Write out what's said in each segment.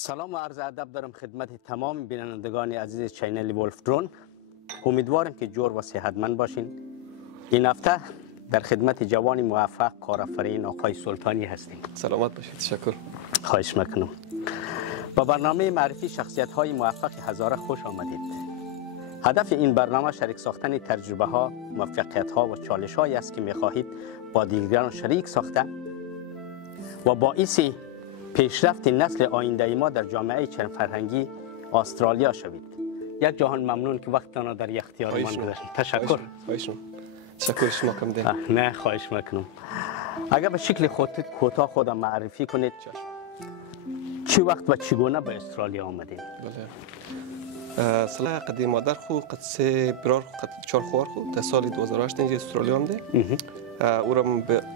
سلام و عرض ادب دارم خدمت تمام بینندگان عزیز چینل ولف درون. امیدوارم که جور و صحتمند باشین. این هفته در خدمت جوان موفق کارآفرین آقای سلطانی هستیم. سلامت باشید. تشکر. خواهش میکنم. با برنامه معرفی شخصیت های موفق هزاره خوش آمدید. هدف این برنامه شریک ساختن تجربه ها، موفقیت ها و چالش هایی است که میخواهید با دیگران شریک ساخته و باعث پیشرفت نسل آینده ما در جامعه چنین فرهنگی استرالیا شوید. یک جهان ممنون که وقتتان را در اختیار من گذاشتید. تشکر. تشکر شما کم دین. نه خواهش میکنم. اگر به شکل کوتاه خودم معرفی کنید. چی وقت و چگونه به استرالیا آمدید؟ بله. سال قدیم مادر خو قد سه برار قد چهار خوار خو در سال 2008 اینجا استرالیا آمده. او را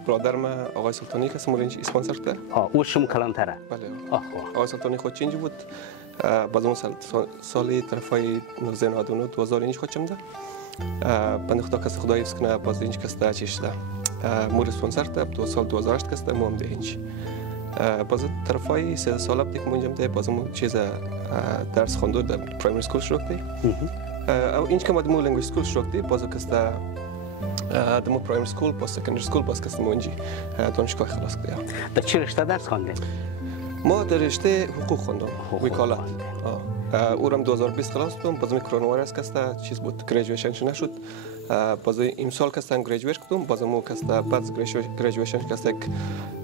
برادر ما آقای سلطانی که اسمش اینجا اسپانسر کرده. او شما کلانتره. بله. آقای سلطانی خود چینج بود. باز اون سال طرفای 1999 2000 اینجا خود چمده. بنده خدا کس خدای اسکنه باز اینجا کسته چیشته. مور اسپانسر کرده. دو سال 2008 کسته مو آمده اینجا. باز طرفای 3 سال بود که مونجا آمده باز اون چیز درس خونده در پرایمری اسکول شروع کردی. اینجا که ما دمو لنگویج اسکول شروع کردی باز کسته دمو پرایمری اسکول باز سکندری اسکول باز کسته مونجی دانشگاه خلاص کردیم. در چه رشته درس خواندید؟ ما در رشته حقوق خواندم. وکالت. اورم 2020 خلاص کردم. باز کرونا ویروس کسته چیز بود گریجویشن نشد. باز امسال کستم گریجویت کردم. باز مو کسته بعد گریجویشن کسته یک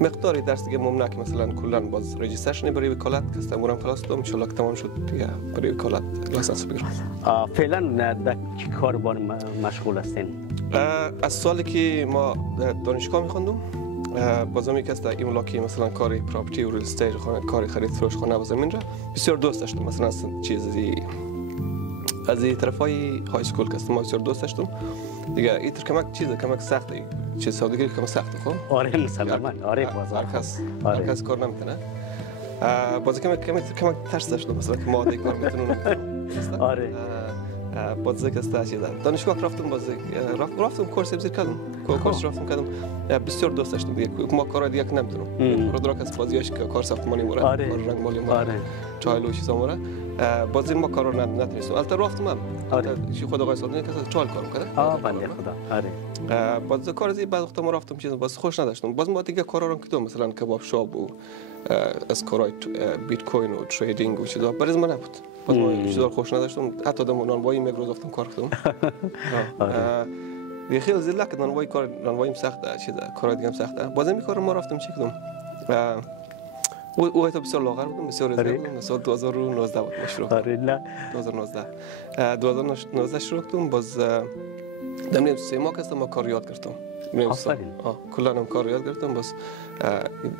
مقداری درس دیگه ممنوع که مثلا کلا باز رجیستریشن برای وکالت کستم اورم خلاص کردم. ان شاء الله تمام شد دیگه برای وکالت لیسانس بگیرم. فعلا در چه کار مشغول هستین؟ از سالی که ما دانشگاه می‌خوندم باز می کسته ایملا که مثلا کاری پراپرتی و ریل استیت خانه کاری خرید فروش خانه و زمین را بسیار دوست داشتم. مثلا چیزی از این طرفای های اسکول کستم ما بسیار دوست داشتم. دیگه ایتر کمک چیز کمک سخته چیز سادگی کمک سخته خب. آره مسلما آره بازار هر کس کار نمیتونه. باز کمک ترس داشتم مثلا که ما دیگه کار میتونم. آره. باز کسته چیز دانشگاه رفتم باز رفتم کورس بزرگ کردم. کورس رفتم کردم بسیار دوست داشتم دیگه ما کار دیگه نمیتونم. رو درک از بازیش که کار ساختمانی مورد رنگ مالی مورد چای چیزا مورد باز ما کار رو نتونستم. البته رفتم چی خدا آقای سلطانی که چال کار می‌کرد. بنده خدا. آره. باز کار از بعد وقت ما رفتم چیز باز خوش نداشتم. باز ما دیگه کارا رو کردم مثلا کباب شاپ و از کارهای بیت کوین و تریدینگ و چیزا برای من نبود. باز ما چیزا خوش نداشتم. حتی دمونان وای میگروز رفتم کار کردم. دیگه خیلی زیاد لکه نانوای کار نانوایم سخته چیزا کارهای دیگه هم سخته. باز این کار ما رفتم چی کردم. او تو بسیار لاغر بودم بسیار رزرو بودم. سال 2019 بود شروع. آره نه 2019 شروع کردم. باز دم 3 ماه کستم ما کار یاد گرفتم. آفرین. کلا هم کار یاد گرفتم.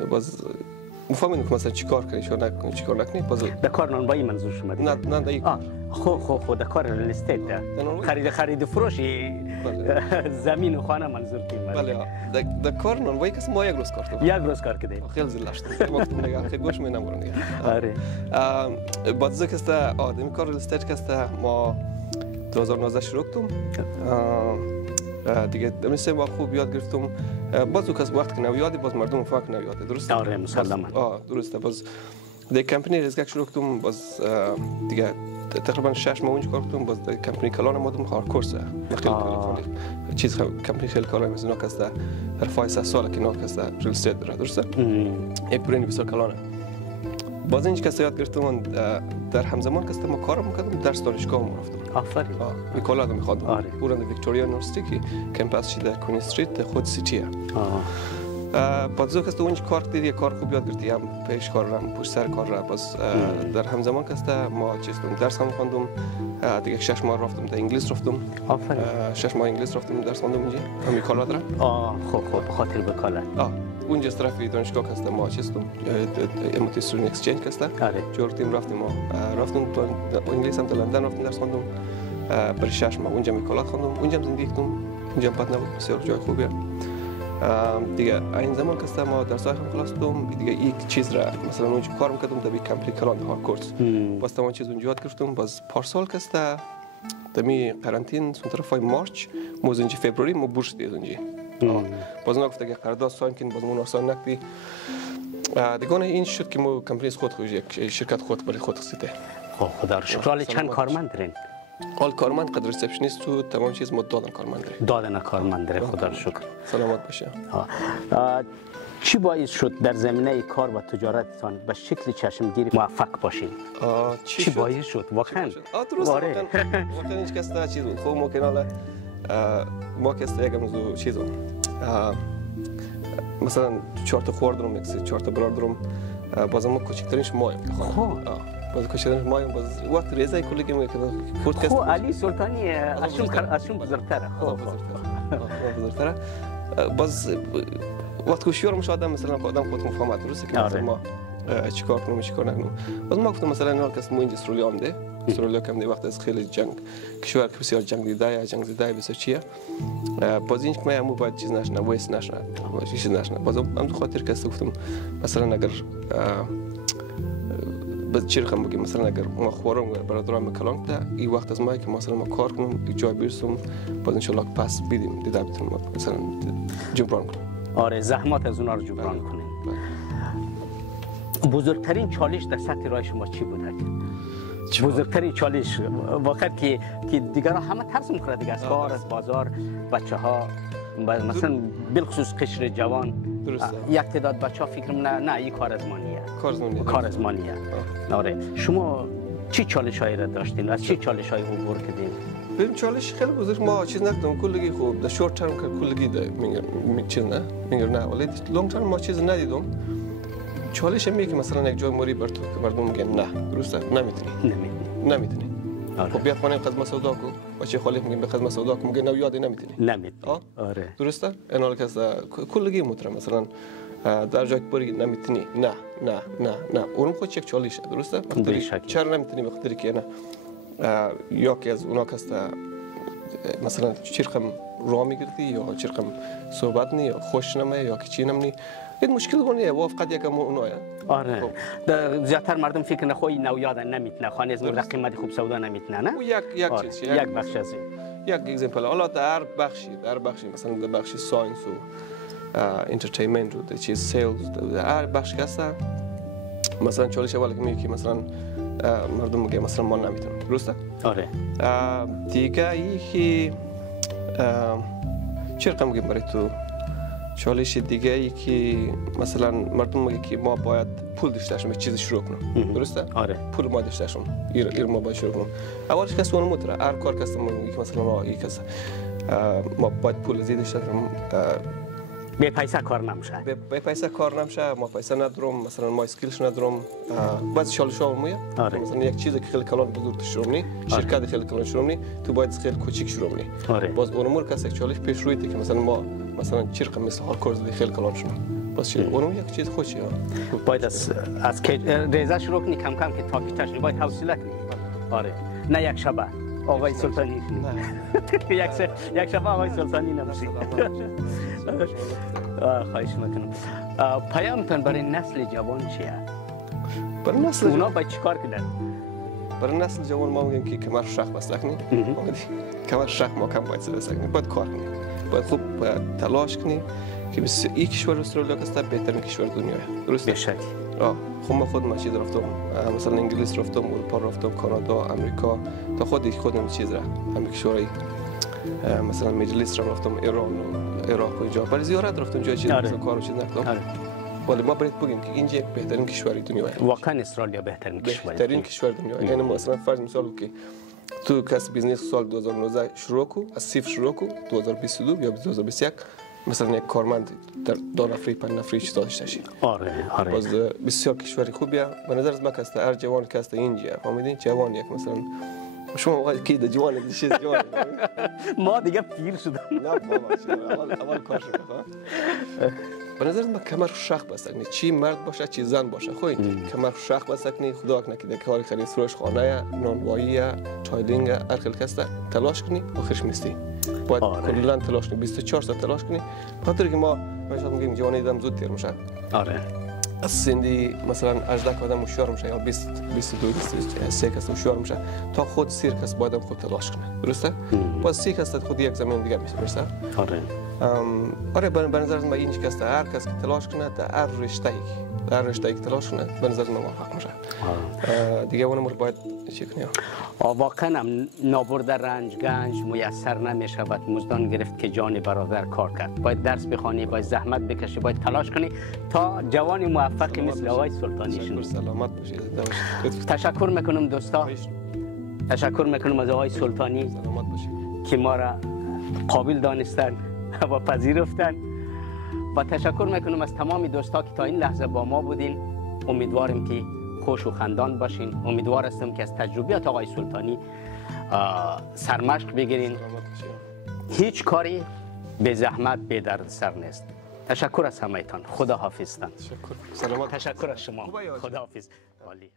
باز مفهوم که مثلا چیکار کنی چیکار نکنی چیکار نکنی باز در کار نانوایی منظور شما دیگه نه دیگه خب در کار ریل استیت خرید فروش زمین و خانه منظور کی؟ بله در کار نانوایی که ما یک روز کار کردیم. یک روز کار کردیم. خیلی زلاشتم وقت دیگه خیلی گوش می نمورم دیگه. آره. باز کسته آدمی کار ریل استیت کسته ما 2019 شروع کردم. دیگه دم 3 ماه خوب یاد گرفتم. باز کس وقت که نویادی باز مردم فاک نویاده درسته؟ آره مسلما. درسته. باز دی کمپانی رزق شروع کردم. باز دیگه تقریبا 6 ماه اونجا کار کردم. باز دی کمپانی کلان مودم کار کورس خیلی چیز کمپانی خیلی کلان مثلا کسته در فای 3 سال که نوت کسته ریل استیت داره درسته؟ یک برند بسیار کلانه. باز اینجا کسته یاد گرفتم در همزمان کسته ما کار میکردم درس دانشگاه ما رفتم. آفرین. وکالت میخوادم. اون ویکتوریا یونیورسیتی که کمپاس شده کوین استریت خود سیتیه. باز کسته اونجا کار دیدی کار خوب یاد گرفتم. پیش کار رم پشت سر کار را باز در همزمان کسته ما چیزم درس هم خواندم. دیگه 6 ماه رفتم در انگلیس رفتم. آفرین. 6 ماه انگلیس رفتم درس خواندم اونجا. وکالت را. خب به خاطر وکالت. اونجا طرفی دانشگاه کسته ما چیزم MIT Student Exchange کسته. جور تیم رفتیم ما رفتم انگلیس هم در لندن رفتم درس خواندم. برای 6 ماه اونجا وکالت خواندم. اونجا زندگی کردم. اونجا بد نبود بسیار جای خوبیه. دیگه این زمان که ما درسای هم خلاص کردم دیگه یک چیز را مثلا اونجا کار میکردم در کمپانی کلان ها کورس باز تمام چیز اونجا یاد گرفتم. باز پارسال که دمی قرنطین سون طرفای مارچ موزنجی فبروری مو بورس دید اونجا باز نگفته که قرارداد ساین کن باز مون ساین نکردی دیگه این شد که ما کمپانی خود یک شرکت خود برای خود خسیده. خب خدا رو شکر. حالا چند کارمند دارین؟ حال کارمند قدر ریسپشنیست تو تمام چیز ما دادن کارمند داریم. دادن کارمند داره. خدا رو شکر. سلامت باشه. چی باعث شد در زمینه کار و تجارتتان به شکل چشمگیری موفق باشین؟ چی باعث شد؟ واقعا درست واقعا هیچ کس نه چیز بود. خب ما کنال ما کس یک موضوع چیزو مثلا 4 تا خوردم یک 4 تا برادرم باز ما کوچکترینش مایم. خب باز کوچکترینش مایم باز وقت ریزای کلی میگه که پودکست خب علی سلطانی اشون بزرگتره. خب بزرگتره باز وقت که شیار میشه آدم مثلا آدم خودت مفهمت درسته که مثلا ما چیکار کنیم چیکار نکنیم. باز ما گفتم مثلا اینا کس ما اینجا استرالیا آمده. استرالیا کم دی وقت از خیلی جنگ کشور که بسیار جنگ دیده یا جنگ دیده بسیار چیه. باز این که ما همون باید چیز نشنه ویس نشنه چیز نشنه. باز هم تو خاطر که گفتم مثلا اگر باز چی رقم بگیم مثلا اگر ما خورم برادرام کلان تا این وقت از ما که مثلا ما کار کنم جای برسم باز ان شاء الله پس بدیم دیده بتونم مثلا جبران کنم. آره زحمات از اونها رو جبران کنین. بزرگترین چالش در سطح راه شما چی بوده؟ بزرگترین چالش واقعا که دیگران همه ترس میکنه دیگه از کار از بازار بچه‌ها مثلا بالخصوص قشر جوان یک تعداد بچه‌ها فکر نه این کار از مانیه. آره شما چی چالش‌هایی را داشتین و از چی چالش‌هایی عبور کردین؟ ببین چالش خیلی بزرگ ما چیز نکردم کلگی خوب در شورت ترم که کلگی میگم چیز نه ولی لونگ ترم ما چیز ندیدم. چالش میگه که مثلا یک جای موری بر تو که مردم میگن نه درسته نمیتونی. خب بیا خانه خدمت سودا کو بچه خالی میگن به خدمت سودا کو میگن نه یادی نمیتونی. آره درسته اینا که کلگی محترم مثلا در جای بری نمیتونی نه اون خود یک چالش درسته چرا نمیتونی به خاطر که نه یا که از اونا کسته مثلا چرخم راه میگردی یا چرخم صحبت نی یا خوش نمی یا که چی نمی این مشکل گونه وافقت یکم اونایا. آره زیادتر مردم فکر نخوی نو یادن نمیتونه خانه از مرد قیمت خوب سودا نمیتونه نه یک چیز یک بخش از این یک اگزمپل حالا در بخشی مثلا در بخش ساینس و انترتینمنت و چیز سیلز در بخش هست مثلا چالش اول که میگه مثلا مردم میگه مثلا ما نمیتونیم درسته؟ آره دیگه یکی چه رقم میگیم برای تو چالش دیگه ای که مثلا مردم میگه که ما باید پول داشته باشیم چیز شروع کنیم درسته؟ آره پول ما داشته باشیم ایر ما باید شروع کنیم اولش کس اون متره هر کار کس میگه که مثلا ما باید پول زیاد داشته باشیم به پیسه کار نمیشه به پیسه کار نمیشه ما پیسه ندارم مثلا ما اسکیلش ندارم باز چالش ها میاد مثلا یک چیزی که خیلی کلان بزرگ شروع کنی شرکت خیلی کلان شروع کنی تو باید خیلی کوچیک شروع کنی باز اون امور کسی چالش پیش رویه که مثلا ما مثلا چرخ مثل هر کورس خیلی کلان شروع باز چی اون یک چیز خوشی باید از ریزه شروع کنی کم کم که تا که تشریف باید حوصله کنی آره نه یک شبه آقای سلطانی یک شبه آقای سلطانی نمیشی خواهش میکنم پیامتون برای نسل جوان چیه؟ برای نسل اونا باید چیکار کنن؟ برای نسل جوان ما میگیم که کمر شخ بسته کنی کمر شخ ما کم باید بسته کنی باید کار کنی باید خوب تلاش کنی که این کشور استرالیا که بهترین کشور دنیاه درسته؟ بشک خب من خودم چیز رفتم مثلا انگلیس رفتم اروپا رفتم کانادا امریکا تا خودم چیز را همه کشورهای مثلا مجلس رفتم ایران و عراق و اینجا برای زیارت رفتم جای چیز مثلا کار و چیز نکردم ولی ما باید بگیم که اینجا یک بهترین کشور دنیاه واقعا استرالیا بهترین کشور دنیاه یعنی مثلا فرض مثال که تو کس بیزنس سال 2019 شروع کو از صفر شروع کو 2022 یا 2021 مثلا یک کارمند در 2 نفری 5 نفری چیز داشته شی آره باز بسیار کشور خوبیه به نظر از من که هر جوان که هست اینجا فهمیدین جوان یک مثلا شما وقتی که جوان چیز جوان ما دیگه پیر شدم نه بابا اول کار شد به نظر من کمر شخ بسکنی چی مرد باشه چی زن باشه خو کمر شخ بسکنی خدا نکنه کاری خرید فروش خانه نانوایی چایلینگ هر خیلی کس تلاش کنی آخرش میستی باید کلا تلاش کنی 24 ساعت تلاش کنی خاطر که ما مثلا میگیم جوانی دم زود تیر میشه آره از سندی مثلا 18 آدم هوشیار میشه یا 20 22 23 کس هوشیار میشه تا خود 30 کس باید خود تلاش کنه درسته باز 30 کس خود یک زمین دیگه میشه آره آره به نظر من این کس هر کس که تلاش کنه در هر رشته در رشته اکتلاشونه به نظر من موافق میشه. دیگه اون امر باید چی کنیم؟ واقعا هم نابرده رنج گنج میسر نمی شود مزدان گرفت که جان برادر کار کرد. باید درس بخوانی، باید زحمت بکشی، باید تلاش کنی تا جوان موفقی مثل آقای سلطانی شوی. سلامت باشید. تشکر میکنم دوستا. تشکر میکنم از آقای سلطانی که ما را قابل دانستن و پذیرفتن و تشکر میکنم از تمام دوستا که تا این لحظه با ما بودین. امیدوارم که خوش و خندان باشین. امیدوار هستم که از تجربیات آقای سلطانی سرمشق بگیرین. هیچ کاری به زحمت به درد سر نیست. تشکر از همه‌تان. خدا حافظتان. تشکر. سلامت. تشکر از شما. خدا حافظ. عالی.